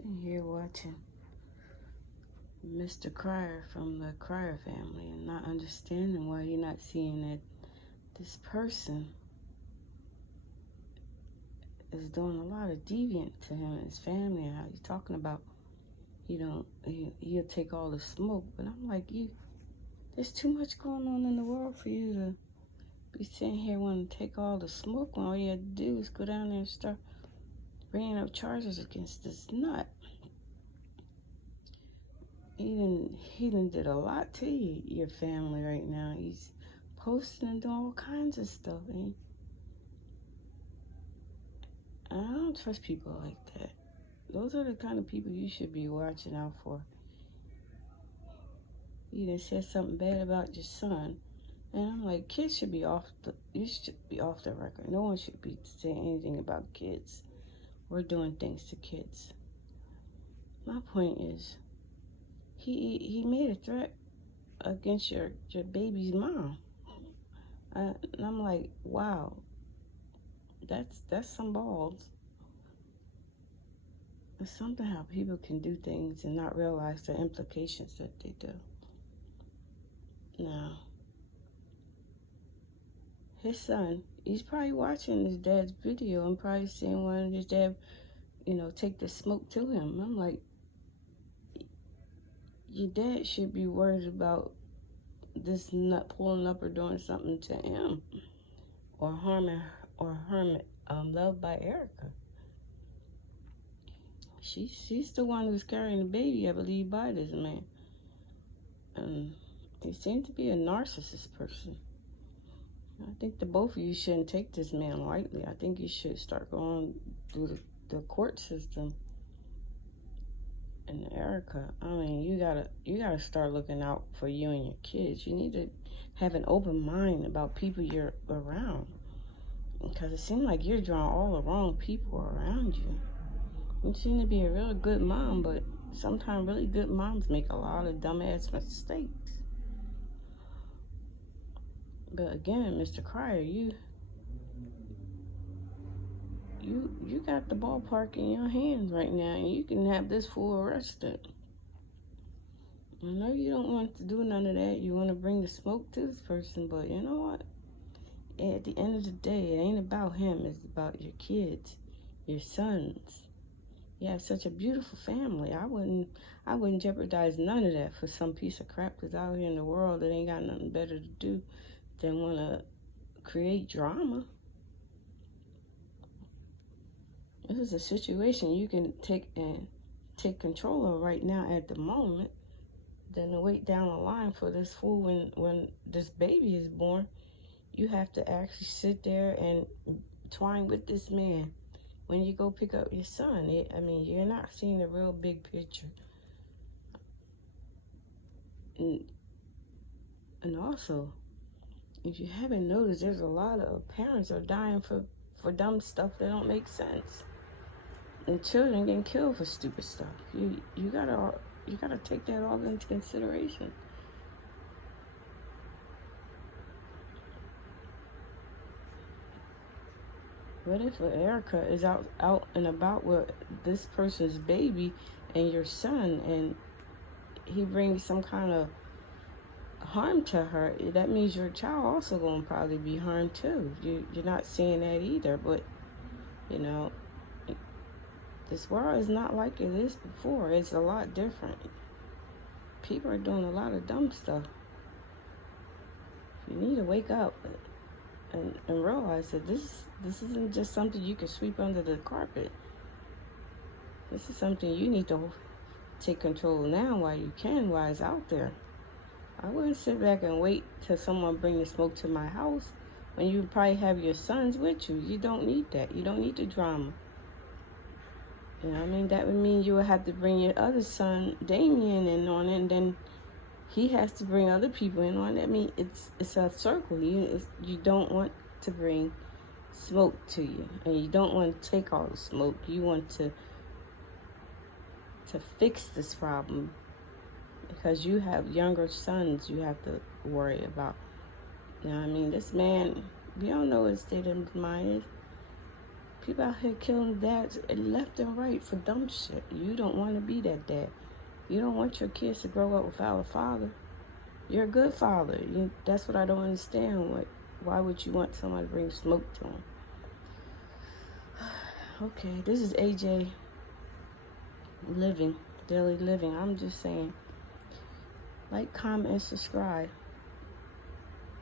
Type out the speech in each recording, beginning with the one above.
Sitting here watching Mr. Crier from the Crier family and not understanding why you're not seeing that this person is doing a lot of deviant to him and his family, and how you're talking about he'll take all the smoke. But I'm like, there's too much going on in the world for you to be sitting here wanting to take all the smoke when all you had to do is go down there and start bringing up charges against this nut. He done did a lot to your family right now. He's posting and doing all kinds of stuff, and I don't trust people like that. Those are the kind of people you should be watching out for. You done said something bad about your son, and I'm like, kids should be you should be off the record. No one should be saying anything about kids or doing things to kids. My point is, he made a threat against your baby's mom. And I'm like, wow, that's some balls. It's something how people can do things and not realize the implications that they do. Now, his son, he's probably watching his dad's video and probably seeing one of his dad, take the smoke to him. I'm like, your dad should be worried about this nut pulling up or doing something to him, or harming Loved by Erica. She's the one who's carrying the baby, I believe, by this man. And he seems to be a narcissist person. I think the both of you shouldn't take this man lightly. I think you should start going through the court system. And Erica, I mean, you gotta start looking out for you and your kids. You need to have an open mind about people you're around, because it seems like you're drawing all the wrong people around you. You seem to be a real good mom, but sometimes really good moms make a lot of dumbass mistakes. But again, Mr. Crier, you got the ballpark in your hands right now, and you can have this fool arrested. I know you don't want to do none of that. You want to bring the smoke to this person, but you know what? At the end of the day, it ain't about him. It's about your kids, your sons. You have such a beautiful family. I wouldn't jeopardize none of that for some piece of crap that's out here in the world that ain't got nothing better to do than want to create drama. This is a situation you can take control of right now at the moment, than to wait down the line for this fool when this baby is born. You have to actually sit there and twine with this man when you go pick up your son. You're not seeing the real big picture. And also, if you haven't noticed, there's a lot of parents are dying for dumb stuff that don't make sense. And children getting killed for stupid stuff. You gotta take that all into consideration. What if Erica is out and about with this person's baby and your son, and he brings some kind of harm to her? That means your child also gonna probably be harmed too. You're not seeing that either. But this world is not like it is before. It's a lot different. People are doing a lot of dumb stuff. You need to wake up and realize that this isn't just something you can sweep under the carpet. This is something you need to take control now while you can, while it's out there. I wouldn't sit back and wait till someone bring the smoke to my house when you probably have your sons with you. You don't need that. You don't need the drama. That would mean you would have to bring your other son, Damien, in on it, and then he has to bring other people in on it. It's a circle. You don't want to bring smoke to you, and you don't want to take all the smoke. You want to fix this problem, because you have younger sons you have to worry about. This man, we don't know what state of his mind is. People out here killing dads left and right for dumb shit. You don't want to be that dad. You don't want your kids to grow up without a father. You're a good father. That's what I don't understand. Why would you want somebody to bring smoke to them? Okay, this is AJ Living, Daily Living. I'm just saying, like, comment, and subscribe.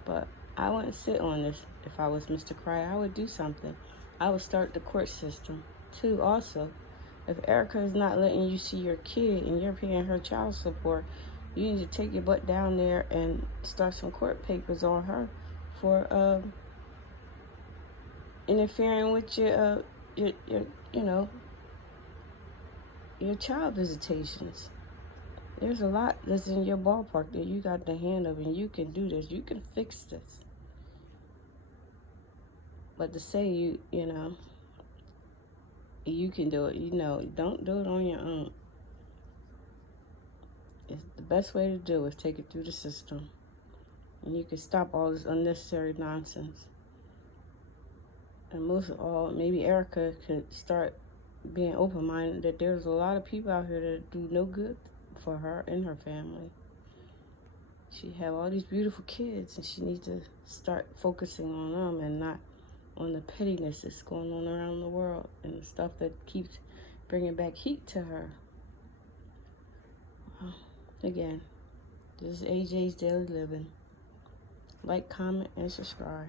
But I wouldn't sit on this if I was Mr. Cry. I would do something. I would start the court system, too, also. If Erica is not letting you see your kid and you're paying her child support, you need to take your butt down there and start some court papers on her for interfering with your your child visitations. There's a lot that's in your ballpark that you got the hand of, and you can do this. You can fix this. But to say you can do it, don't do it on your own. It's the best way to do is take it through the system. And you can stop all this unnecessary nonsense. And most of all, maybe Erica could start being open-minded that there's a lot of people out here that do no good for her and her family. She have all these beautiful kids, and she needs to start focusing on them and not on the pettiness that's going on around the world and the stuff that keeps bringing back heat to her. Well, again, this is AJ's Daily Living. Like, comment, and subscribe.